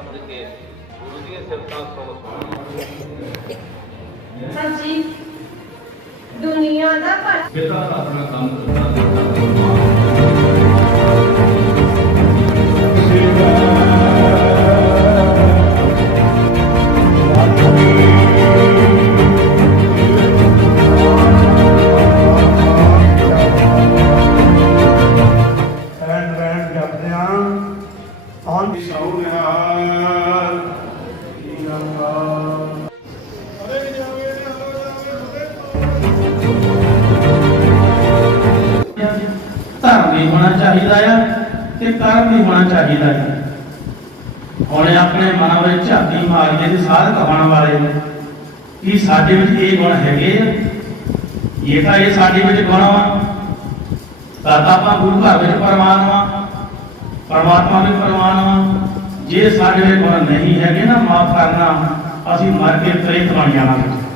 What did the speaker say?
ਸਮਝ ਕੇ ਗੁਰੂ ਦੀਆਂ ਸਿਫਤਾਂ ਸੁਣ ਹਾਂਜੀ। ਦੁਨੀਆ ਦਾ ਭਲਾ। ਪਿਤਾ ਦਾ ਆਪਣਾ ਕੰਮ ਕਰਦਾ on his own house. ਧਰਮ ਹੋਣਾ ਚਾਹੀਦਾ ਆ ਤੇ ਕਰਮ ਵੀ ਹੋਣਾ ਚਾਹੀਦਾ ਹੈ ਹੁਣ ਆਪਣੇ ਮਨ ਵਿੱਚ ਝਾਤੀ ਮਾਰਦੇ ਨੇ ਸਾਧ ਕਹਾਣ ਵਾਲੇ ਕੀ ਸਾਡੇ ਵਿੱਚ ਇਹ ਗੁਣ ਹੈਗੇ ਇਹ ਤਾਂ ਇਹ ਸਾਡੇ ਵਿੱਚ ਗੁਣ ਆ। ਤਾਂ ਆਪਾਂ ਗੁਰੂ ਘਰ ਵਿੱਚ ਪ੍ਰਮਾਤਮਾ, ਪਰਮਾਤਮਾ ਵੀ ਪ੍ਰਮਾਤਮਾ। ਜੇ ਸਾਡੇ ਵਿੱਚ ਗੁਣ ਨਹੀਂ ਹੈਗੇ ਨਾ ਮਾਫ ਕਰਨਾ, ਅਸੀਂ ਮਰ ਕੇ ਪ੍ਰੇਤ ਬਣ ਜਾਵਾਂਗੇ।